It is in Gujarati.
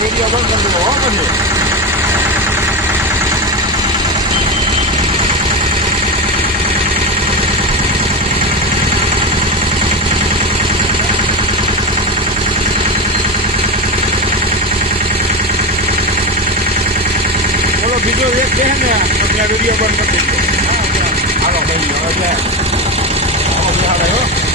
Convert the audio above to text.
વિડીયો પણ કરી દો પછી બીજો એક છે ને એટલે વિડીયો બંધ કરી દીધો. હાલો ભાઈ હવે